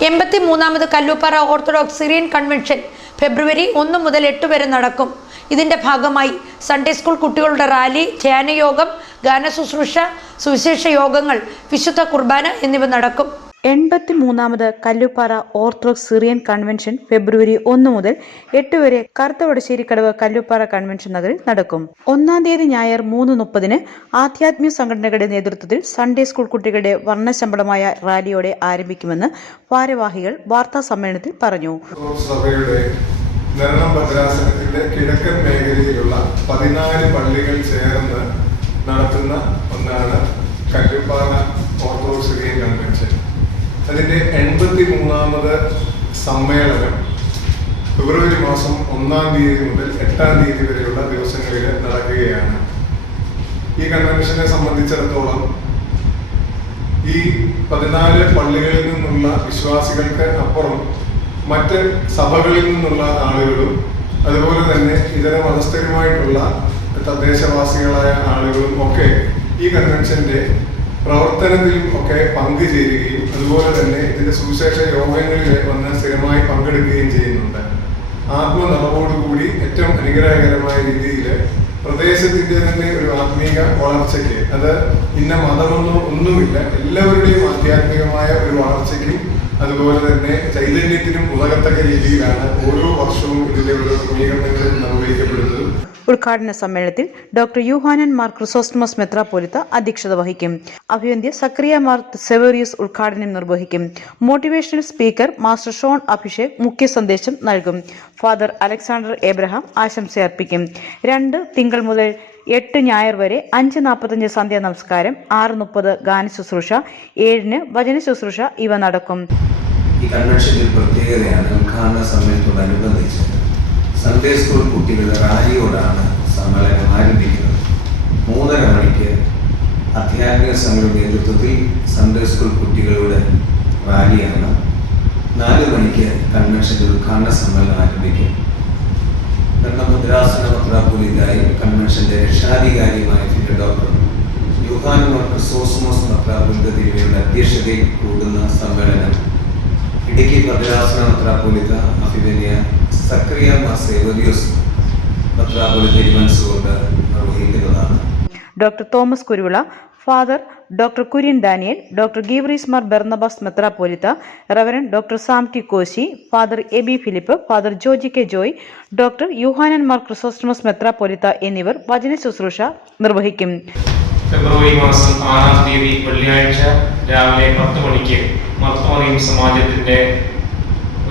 83ാമത് Kallooppara orthodox Syrian convention ഫെബ്രുവരി 1 മുതൽ 8 വരെ നടക്കും. ഇതിന്റെ ഭാഗമായി സൺഡേ സ്കൂൾ കുട്ടികളുടെ റാലി, ധ്യാനയോഗം, ഗാനശുശ്രൂഷ, സുവിശേഷ യോഗങ്ങൾ, വിശുദ്ധ കുർബാന എന്നിവ നടക്കും. 83ാമത് കല്ലൂപ്പാറ ഓർത്തഡോക്സ് സിറിയൻ കൺവെൻഷൻ ഫെബ്രുവരി 1 മുതൽ 8 വരെ കറുത്തവടശ്ശേരിക്കടവ് കല്ലൂപ്പാറ കൺവെൻഷൻ നഗറിൽ നടക്കും. 1-ാം തീയതി ഞായർ 3:30 ആധ്യാത്മിക സംഘടനകളുടെ നേതൃത്വത്തിൽ സൺഡേ സ്കൂൾ കുട്ടികളുടെ വർണ്ണശമ്പളമായ റാലിയോടെ ആരംഭിക്കുമെന്ന് ഭാരവാഹികൾ വാർത്താ സമ്മേളനത്തിൽ പറഞ്ഞു. ഭദ്രാസനത്തിന്റെ കിഴക്കൻ മേഖലയിലുള്ള 14 പള്ളികൾ ചേർന്ന് നടത്തുന്ന ഒന്നാണ് കല്ലൂപ്പാറ ഓർത്തഡോക്സ് സിറിയൻ കൺവെൻഷൻ. അതിന്റെ 83ാമത് സമ്മേളനം ഫെബ്രുവരി മാസം 1-ാം തീയതി മുതൽ 8-ാം തീയതി വരെയുള്ള ദിവസങ്ങളിൽ നടക്കുകയാണ്. ഈ കൺവെൻഷനെ സംബന്ധിച്ചിടത്തോളം ഈ 14 പള്ളികളിൽ നിന്നുള്ള വിശ്വാസികൾക്ക് അപ്പുറം മറ്റ് സഭകളിൽ നിന്നുള്ള ആളുകളും അതുപോലെ തന്നെ ഇതര മതസ്ഥരുമായിട്ടുള്ള തദ്ദേശവാസികളായ ആളുകളും ഒക്കെ ഈ കൺവെൻഷന്റെ പ്രവർത്തനത്തിലും ഒക്കെ പങ്കുചേരുകയും അതുപോലെ തന്നെ ഇതിന്റെ സുവിശേഷ യോഗങ്ങളിൽ വന്ന് സ്ഥിരമായി പങ്കെടുക്കുകയും ചെയ്യുന്നുണ്ട്. ആത്മനിറവോടുകൂടി ഏറ്റവും അനുഗ്രഹകരമായ രീതിയിൽ പ്രദേശത്തിന്റെ തന്നെ ഒരു ആത്മീക വളർച്ചയ്ക്ക്, അത് ഇന്ന ഒന്നുമില്ല, എല്ലാവരുടെയും ആധ്യാത്മികമായ ഒരു വളർച്ചയ്ക്കും അതുപോലെ തന്നെ ചൈതന്യത്തിനും ഉതകത്തക്ക രീതിയിലാണ് ഓരോ വർഷവും ഇതിന്റെ ഓരോ ക്രമീകരണങ്ങളും നിർവഹിക്കപ്പെടുന്നത്. ഉദ്ഘാടന സമ്മേളനത്തിൽ ഡോക്ടർ യൂഹാനൻ മാർ ക്രിസോസ്റ്റമസ് മെത്രാപ്പോലിത്ത അധ്യക്ഷത വഹിക്കും. അഭിവന്ദ്യ സക്രിയ മാർ സെവേറിയസ് ഉദ്ഘാടനം നിർവഹിക്കും. Motivational speaker master Shone Abhishek മുഖ്യ സന്ദേശം നൽകും. Father Alexander Abraham ആശംസയർപ്പിക്കും. 2 തിങ്കൾ മുതൽ 8 ഞായർ വരെ 5:45 സന്ധ്യാ നമസ്കാരം, 6:30 ഗാനശുശ്രൂഷ, 7 വചന ശുശ്രൂഷ ഇവ നടക്കും. ഈ കൺവെൻഷനിൽ പ്രത്യേകതയാണ് ഉദ്ഘാടന സമയത്തോടനുബന്ധിച്ച് സൺഡേ സ്കൂൾ കുട്ടികളുടെ റാലിയോടാണ് സമ്മേളനം ആരംഭിക്കുന്നത്. 3:30 മണിക്ക് അധ്യാത്മിക സംഘടനയുടെ നേതൃത്വത്തിൽ സൺഡേ സ്കൂൾ കുട്ടികളുടെ റാലിയാണ്. 4 മണിക്ക് കൺവെൻഷന്റെ ഉദ്ഘാടന സമ്മേളനം ആരംഭിക്കും. ഭദ്രാസന മെത്രാപ്പോലീത്തായി കൺവെൻഷന്റെ രക്ഷാധികാരിയുമായ ഡോക്ടർ യൂഹാനൻ മാർ ക്രിസോസ്റ്റമസ് മെത്രാപ്പോലീത്ത തിരുമേനിയുടെ അധ്യക്ഷതയിൽ കൂടുന്ന സമ്മേളനം ഇടുക്കി ഭദ്രാസന മെത്രാപ്പോലീത്ത അഭിവന്യ സക്രിയ മാർ സെവേറിയസ് മെത്രാപ്പോലീത്ത തിരുമനസ്സുകൊണ്ട് നിർവഹിക്കുന്നതാണ്. Doctor Thomas Kuruvilla, father doctor Kurian Daniel, doctor Geevarghese Mar Barnabas മെത്രാപ്പോലിത്ത, reverend doctor Sam T Koshy, father Abi Philip, father Joji K Joy, doctor Yuhanon Mar Chrysostomos മെത്രാപ്പോലിത്ത എന്നിവർ വചന ശുശ്രൂഷ നിർവഹിക്കും. ഫെബ്രുവരി മാസം 6-ാം തീയതി വെള്ളിയാഴ്ച രാവിലെ 10 മണിക്ക് മർത്തോമറിയം സമാജത്തിന്റെ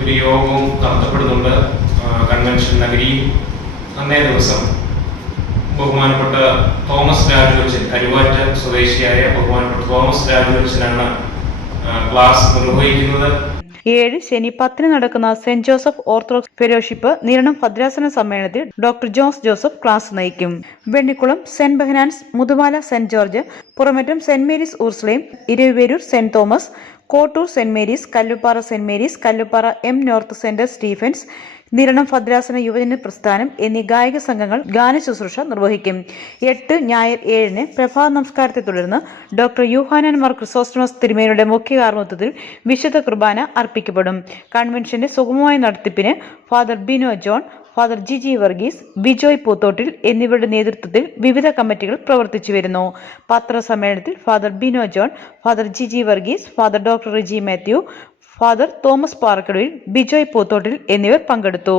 ഒരു യോഗവും നടത്തപ്പെടുന്നുണ്ട് കൺവെൻഷൻ നഗരിയിൽ. അന്നേ ദിവസം ബഹുമാനപ്പെട്ട തോമസ് രാജുവച്ചൻ, കരുവാറ്റ സ്വദേശിയായ ബഹുമാനപ്പെട്ട തോമസ് രാജുവച്ചനാണ് ക്ലാസ് നിർവഹിക്കുന്നത്. 7 ശനി 10 നടക്കുന്ന saint Joseph orthodox fellowship Niranam ഭദ്രാസന സമ്മേളനത്തിൽ ഡോക്ടർ ജോസ് ജോസഫ് ക്ലാസ് നയിക്കും. Vennikulam saint Behanan's, Muthumala saint George, Puramattom saint Mary's Urshlem, Iruveroor saint Thomas, Kottoor saint Mary's, Kalluppara saint Mary's, Kalluppara M north centre Stephen's, Niranam ഭദ്രാസന യുവജന പ്രസ്ഥാനം എന്നീ ഗായക സംഘങ്ങൾ ഗാനശുശ്രൂഷ നിർവഹിക്കും. 8 ഞായർ 7 പ്രഭാത നമസ്കാരത്തെ തുടർന്ന് ഡോക്ടർ യൂഹാനൻ മാർ ക്രിസോസ്റ്റമസ് തിരുമേനിയുടെ മുഖ്യ കാർമ്മികത്വത്തിൽ വിശുദ്ധ കുർബാന അർപ്പിക്കപ്പെടും. കൺവെൻഷന്റെ സുഗമമായ നടത്തിപ്പിന് ഫാദർ ബിനോ ജോൺ, ഫാദർ ജിജി വർഗീസ്, ബിജോയ് പൂത്തോട്ടിൽ എന്നിവരുടെ നേതൃത്വത്തിൽ വിവിധ കമ്മിറ്റികൾ പ്രവർത്തിച്ചു വരുന്നു. പത്രസമ്മേളനത്തിൽ father Bino John, father Jiji Varghese, father doctor Riji Mathew, father Thomas Parakkadavil, Bijoy Poothottil എന്നിവർ പങ്കെടുത്തു.